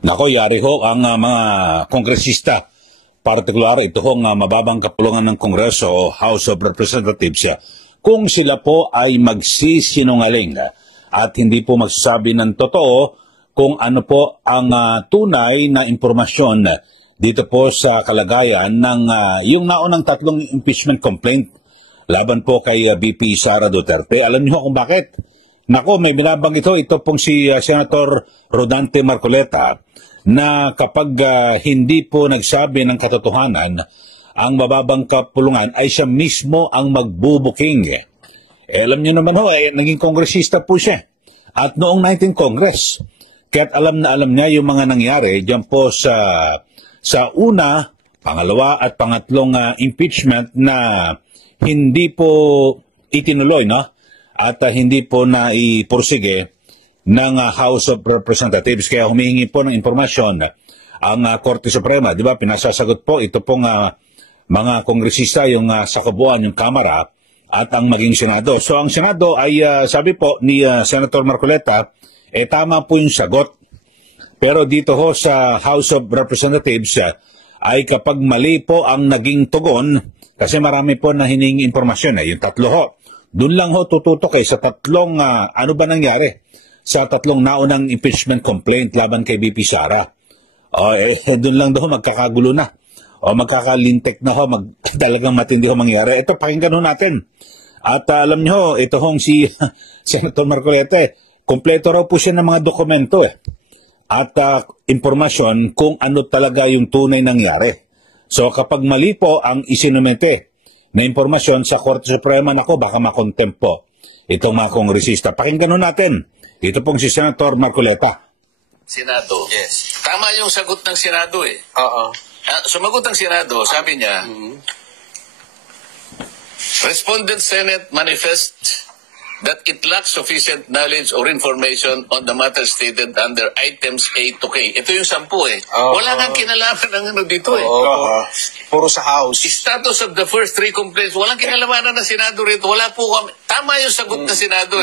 Nako, yari ho ang mga kongresista, partikular ito hong mababang kapulungan ng Kongreso o House of Representatives, kung sila po ay magsisinungaling at hindi po magsasabi ng totoo kung ano po ang tunay na impormasyon dito po sa kalagayan ng yung naunang tatlong impeachment complaint laban po kay VP Sara Duterte. Alam niyo kung bakit? Nako, may binabanggit ito pong si Senator Rodante Marcoleta na kapag hindi po nagsabi ng katotohanan, ang mababang kapulungan ay siya mismo ang magbubuking. Alam niyo naman ho, naging kongresista po siya. At noong 19th Congress, kaya't alam na alam niya yung mga nangyari dyan po sa una, pangalawa at pangatlong impeachment na hindi po itinuloy, no? At hindi po na ipursige ng House of Representatives. Kaya humihingi po ng impormasyon ang Korte Suprema. Di ba, pinasasagot po ito pong mga kongresista, yung sa kabuuan, yung Kamara, at ang maging Senado. So ang Senado ay, sabi po ni Senator Marcoleta, tama po yung sagot. Pero dito ho sa House of Representatives, ay kapag mali po ang naging tugon, kasi marami po na hiningi impormasyon, yung tatlo ho. Doon lang ho tututok sa tatlong, ano ba nangyari sa tatlong naunang impeachment complaint laban kay VP Sara. Doon lang daw magkakagulo na. O magkakalintek na ho, talagang matindi ho mangyari. Ito, pakinggan ho natin. At alam nyo, ito hong si Senator Marcoleta, kompleto raw po siya ng mga dokumento at impormasyon kung ano talaga yung tunay nangyari. So kapag mali po ang isinumite na impormasyon sa Korte Suprema, nako, baka makontempt po itong mga kongresista. Pakinggan natin. Ito pong si Senator Marcoleta. Senado. Yes. Tama yung sagot ng Senado Oo. Sumagot ang Senado, sabi niya, Respondent Senate manifest that it lacks sufficient knowledge or information on the matter stated under items A to K. Ito yung 10 Wala nga kinalaman ng ano dito Puro sa House. Status of the first 3 complaints, walang kinalamanan ng Senado rito. Wala po kami, tama yung sagot ng Senado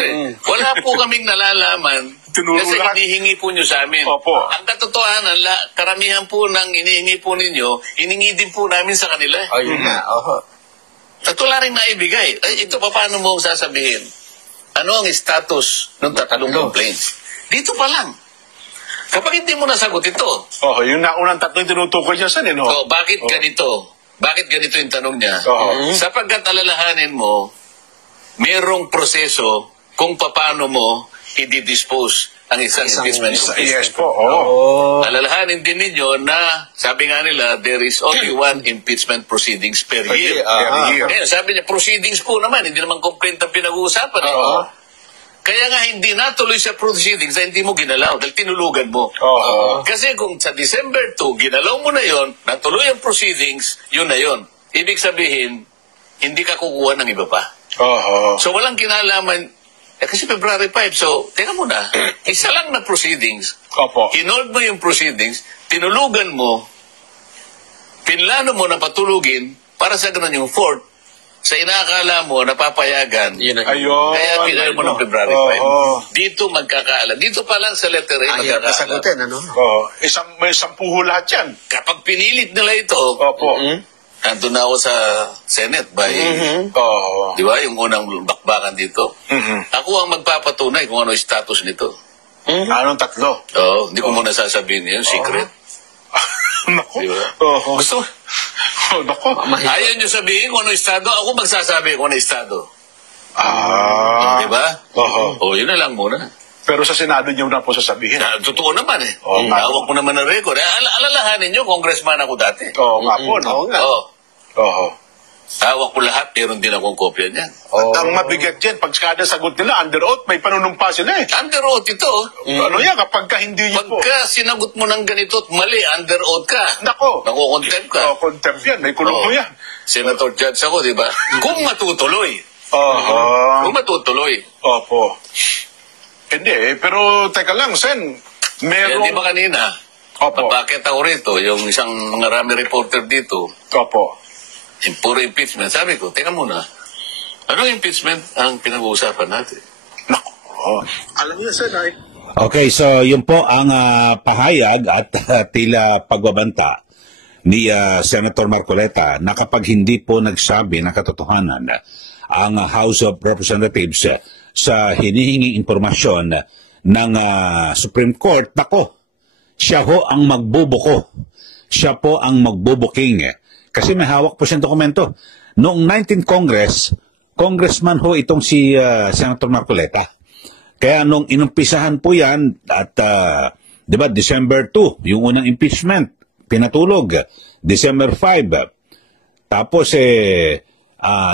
Wala po kaming nalalaman kasi hinihingi po nyo sa amin. Opo. Ang katotohanan, karamihan po ng hinihingi po ninyo, hiningi din po namin sa kanila. Ayun na. At wala rin naibigay. Ito pa, paano mo sasabihin? Ano ang status ng tatlong complaints? Dito pa lang. Kapag hindi mo nasagot ito. Yung naunang tatlo yung tinutukoy niya saan Bakit ganito? Bakit ganito yung tanong niya? Sapagkat alalahanin mo, mayroong proseso kung paano mo i-dispose ang isang impeachment complaint. Yes po. Alalahanin din ninyo na, sabi nga nila, there is only one impeachment proceedings per year. Ngayon, sabi niya, proceedings po naman, hindi naman complaint ang pinag-uusapan. Kaya nga hindi natuloy sa proceedings na hindi mo ginalaw dahil tinulugan mo. Kasi kung sa December 2, ginalaw mo na yon, natuloy ang proceedings, yun na yon. Ibig sabihin, hindi ka kukuha ng iba pa. So walang kinalaman. Kasi February 5, so, teka muna, isa lang na proceedings. Hinold mo yung proceedings, tinulugan mo, pinlano mo na patulugin, para sa ganun yung 4th, sa inakala mo, napapayagan. Kaya pinalo mo ng February 5. Dito magkakaala. Dito pa lang sa letter A, magkakaala. May 10 lahat yan. Kapag pinilit nila ito, nandun na ako sa Senate by, di ba, yung unang bakbakan dito. Ako ang magpapatunay kung ano yung status nito. Anong tatlo? Hindi ko muna sasabihin yun, secret. Naku. Di ba? Gusto? Naku. Ayaw nyo sabihin kung ano yung estado, ako magsasabi kung ano yung estado. Di ba? Yun na lang muna. Pero sa Senado niyo na po sasabihin. Totoo naman hawak ko naman ng record. Alalahanin nyo, congressman ako dati. Nga po, Hawak ko lahat, meron din akong kopya niyan. At ang mabigat dyan, pag kada sagot nila, under oath, may panunumpa sila Under oath ito. Ano yan, kapag hindi nyo po. Pagka sinagot mo ng ganito at mali, under oath ka. Nako. Nakukontempt ka. Contempt yan, may kulong mo yan. Senator Judge ako, di ba? Kung matutuloy. Kung matutuloy. Opo. Hindi, pero teka lang, Sen. Merong... Di ba kanina? Bakit ako rito, yung isang mga rami reporter dito. Yung puro impeachment. Sabi ko, teka muna. Anong impeachment ang pinag-uusapan natin? Alam niyo, Sen, Okay, so yun po ang pahayag at tila pagbabanta ni Senator Marcoleta na kapag hindi po nagsabi ng katotohanan ang House of Representatives sa hinihinging impormasyon ng Supreme Court, nako, siya ho ang magbubuko. Siya po ang magbubuking. Kasi may hawak po siyang dokumento. Noong 19th Congress, congressman ho itong si Senator Marcoleta. Kaya nung inumpisahan po yan at, di ba, December 2, yung unang impeachment, pinatulog. December 5. Tapos,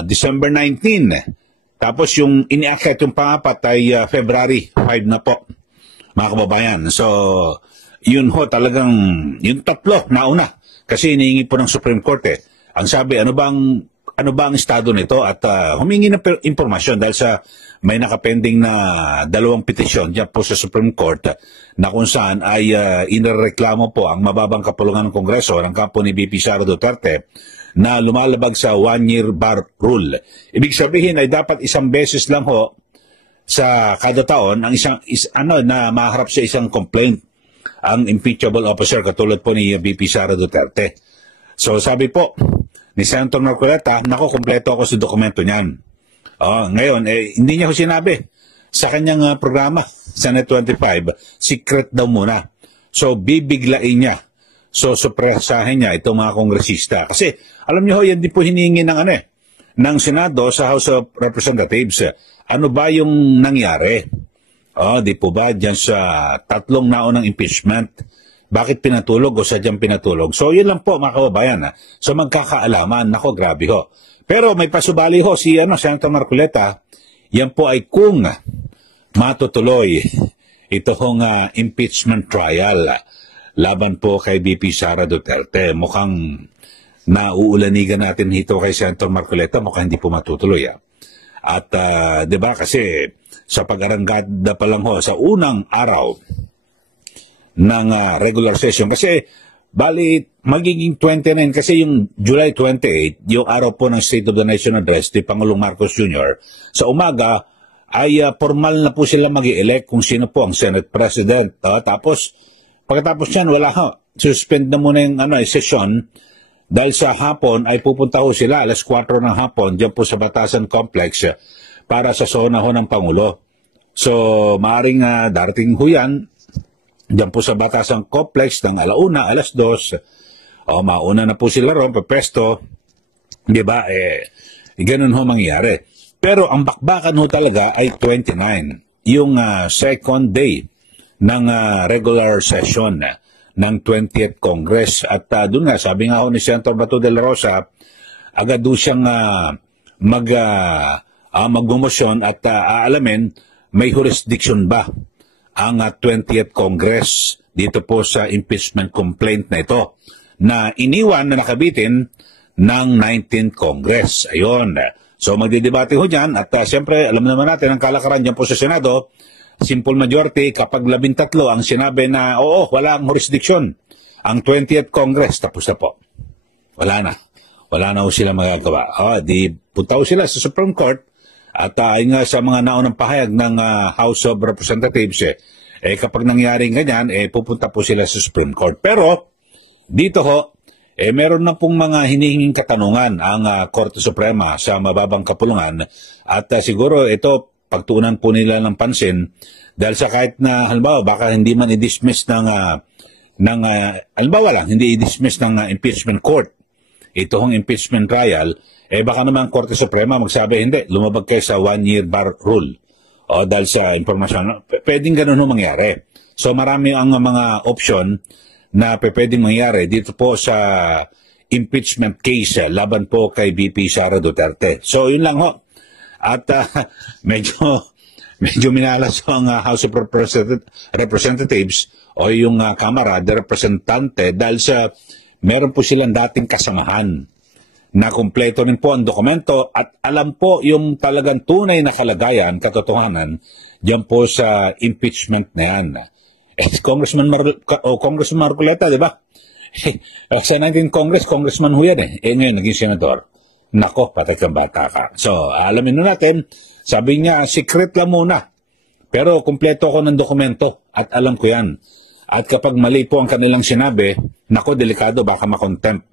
December 19. Tapos yung iniakyat yung pangapat ay February 5 na po, mga kababayan. So, yun ho talagang, yung tatlo nauna. Kasi inihingi po ng Supreme Court Ang sabi, ano ba ang estado nito? At humingi ng impormasyon dahil sa may nakapending na 2 petisyon diyan po sa Supreme Court na kung saan ay inireklamo po ang mababang kapulungan ng Kongreso ng kampo ni VP Sara Duterte na lumalabag sa 1-year bar rule. Ibig sabihin ay dapat isang beses lang ho sa kada taon ang na maharap sa isang complaint ang impeachable officer katulad po ni VP Sara Duterte. So sabi po ni Senator Marcoleta, nako, kompleto ako sa dokumento niyan. Ngayon, hindi niya ko sinabi sa kanyang programa, Senate 25, secret daw muna. So bibiglain niya. So supresahin niya itong mga kongresista. Kasi alam niyo ho, yan din po hinihingi ng ng Senado sa House of Representatives. Ano ba yung nangyari? Di po ba dyan sa 3 naunang impeachment? Bakit pinatulog o sadyang pinatulog? So yun lang po mga kababayan. So magkakaalaman. Nako, grabe ho. Pero may pasubali ho si Senator Marcoleta. Yan po ay kung matutuloy ito hong impeachment trial laban po kay VP Sara Duterte. Mukhang nauulanigan natin ito kay Senator Marcoleta. Mukhang hindi po matutuloy. At di ba kasi sa pag-aranggada pa lang ho sa unang araw ng regular session. Kasi bali magiging 29 kasi yung July 28, yung araw po ng State of the Nation Address ni Pangulong Marcos Jr. Sa umaga ay formal na po sila mag-i-elect kung sino po ang Senate President. Tapos pagkatapos yan wala ho. Suspend na muna yung session dahil sa hapon ay pupunta ho sila 4:00 ng hapon dyan po sa Batasan Complex para sa sona ho ng Pangulo. So maaring darating ho yan dyan po sa Batasan Complex ng 1:00, 2:00. Mauna na po sila ron, pepesto. Di ba? Ganun ho mangyari. Pero ang bakbakan ho talaga ay 29. Yung second day ng regular session ng 20th Congress. At doon nga, sabi nga ho ni Senator Bato de la Rosa, agad doon siyang magmumosyon at aalamin may jurisdiction ba ang 20th Congress dito po sa impeachment complaint na ito na iniwan na nakabitin ng 19th Congress. Ayun. So magdidebate ho dyan at siyempre alam naman natin ang kalakaran dyan po sa Senado, simple majority kapag 13 ang sinabi na oo, wala ang jurisdiction. Ang 20th Congress, tapos na po. Wala na. Wala na ho sila magagawa. Di punta ho sila sa Supreme Court. At nga sa mga naunang pahayag ng House of Representatives, kapag nangyaring ganyan, pupunta po sila sa Supreme Court. Pero, dito ho, meron na pong mga hinihinging katanungan ang Korte Suprema sa mababang kapulungan. At siguro ito, pagtuunan po nila ng pansin, dahil sa kahit na, halimbawa, baka hindi man i-dismiss halimbawa lang, hindi i-dismiss ng impeachment court. Ito hong impeachment trial, baka naman ang Korte Suprema magsabi, hindi, lumabag kayo sa 1-year bar rule. Dahil sa informasyon, pwedeng ganun ho mangyari. So marami ang mga option na pwedeng mangyari dito po sa impeachment case laban po kay VP Sara Duterte. So yun lang ho. At medyo minalas ang House of Representatives o yung Kamara de Representante dahil sa meron po silang dating kasamahan na kumpleto rin po ang dokumento at alam po yung talagang tunay na kalagayan, katotohanan, diyan po sa impeachment na yan. Congressman Marcoleta, di ba? Sa 19th Congress, Congressman ho yan ngayon, naging senador. Nako, patay kang bata ka. So, alamin na natin, sabi niya, secret lang muna Pero kumpleto ako ng dokumento at alam ko yan. At kapag mali po ang kanilang sinabi, nako, delikado, baka makontempt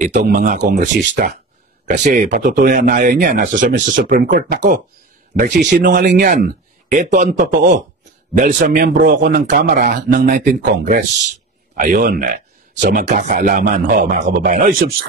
itong mga kongresista. Kasi patutunayan niya, nasa sa Supreme Court, nako, nagsisinungaling yan. Ito ang totoo. Dahil sa miyembro ako ng Kamara ng 19th Congress. Ayun. So magkakaalaman, mga kababayan. Subscribe.